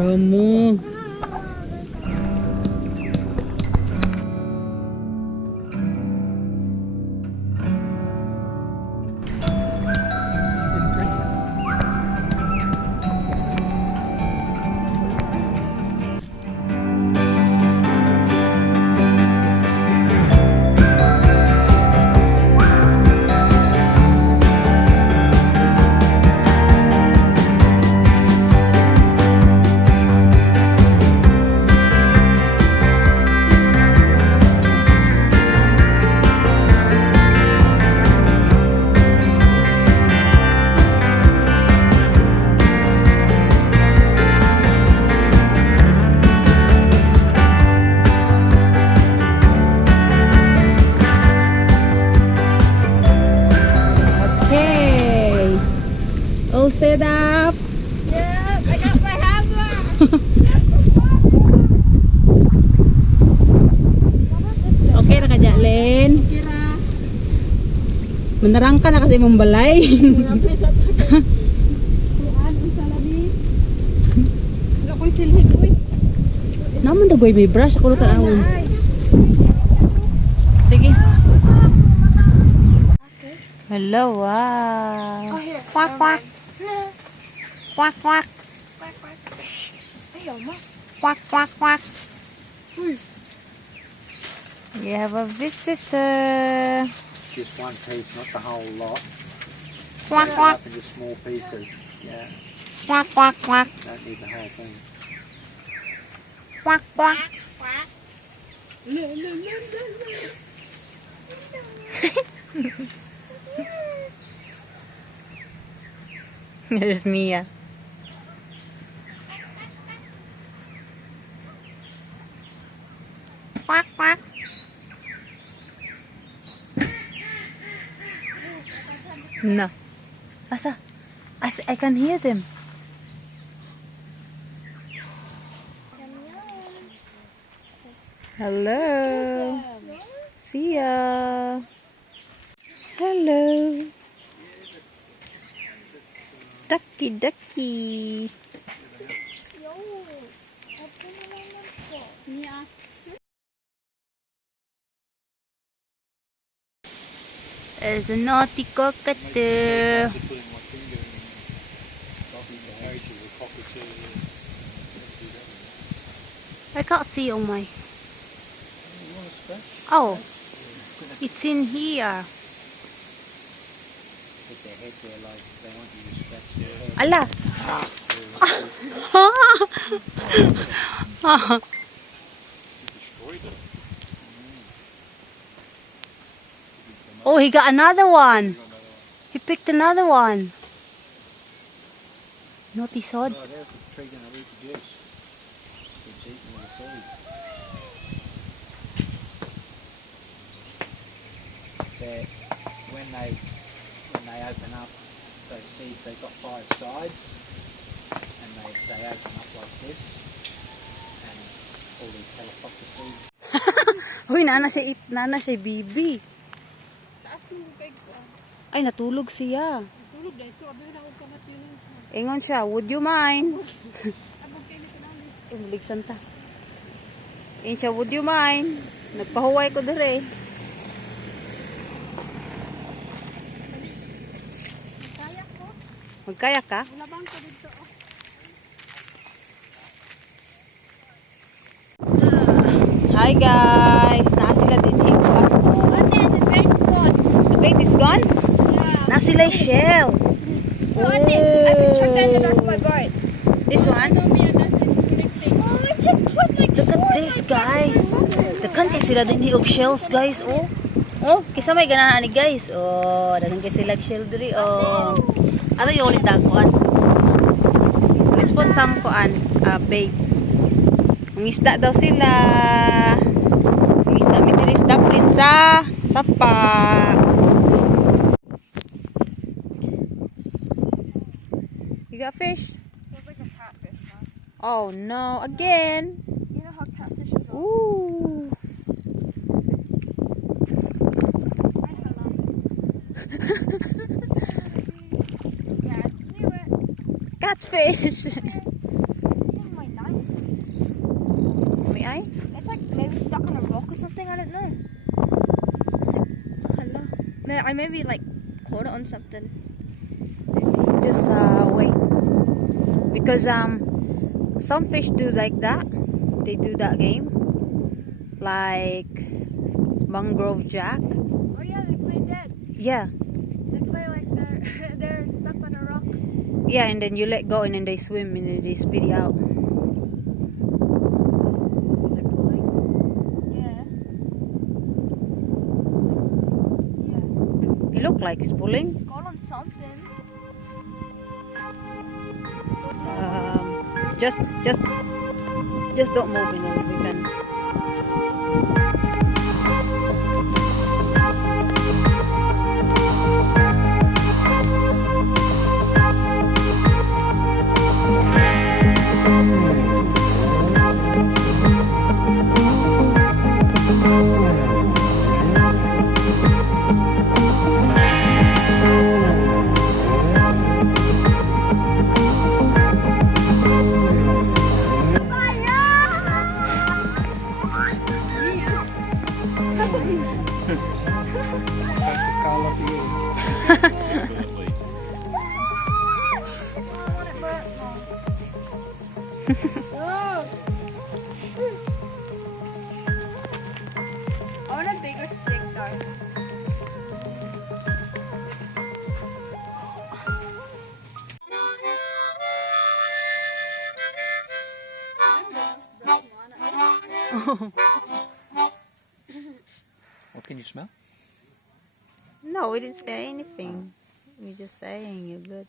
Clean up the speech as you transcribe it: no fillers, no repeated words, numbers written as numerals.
Ramo. Set up. Yeah, I got my hammer. Okay na ka, Jalen? Manarang ka na kasi mong balay. Naman dagoy may brush. Ako lutan awon. Sige. Hello, wow. Quack, quack. Quack, quack. Quack, quack, quack. You have a visitor. Just one piece, not the whole lot. Quack, Cut it quack. up into small pieces. Yeah, Quack, quack, quack. don't need the whole thing. Quack, quack. There's Mia. Quack, quack. No. Asa? I can hear them. Hello. See ya. Hello. Ducky, ducky. There's a naughty cockatoo. I can't see on my. Oh, it's in here. Put their head there like they want you to scratch their head. Allah. Oh, he got another one. He picked another one. Naughty sod. Oh, there's the tree going to reproduce. It's eating the seed. When they open up those seeds, they've got 5 sides, and they open up like this, and all these helicopter seeds. Uy, nana siya bibi. Taas mo kay ko. Ay, natulog siya. Tulog na ito. Abay na ako kamat yun. Ingon siya, would you mind? Abang kayo nito namin. Umulig santa. Ingon siya, would you mind? Nagpahuway ko dire. Kaya ko. Magkayak ka? Wala bang ko dito. Hi guys! Naa sila din eh. What is the bait spot? The bait is gone? Yeah. Naa sila shell. No, I can check that in the back of my boat. This one? Oh, I just put like Look at this guys. Dakan kay sila din og shells guys. Oh. Oh, kisa may ganahan ni guys. Oh, dakan kay sila shell diri. Oh. Ano yung ulit dakuan? Let's put some kuan bait. Ang isda daw sila. Ang isda may diri daplin sa sapa. You got fish? Feels like a catfish, huh? Oh no, again. You know how catfish is all. Ooh. Yeah, I knew it. Catfish. Oh my or something. I don't know. It's a color. I maybe like caught it on something. Just wait. Because some fish do like that. They do that game. Like mangrove jack. Oh yeah, they play dead. Yeah. They play like they're stuck on a rock. Yeah, and then you let go and then they swim and then they spit it out. Is it pulling? Yeah. Yeah. It look like it's pulling. It's got on something. Just don't move and then we can. I want a bigger stick though. What can you smell? No, we didn't say anything. We're just saying you're good.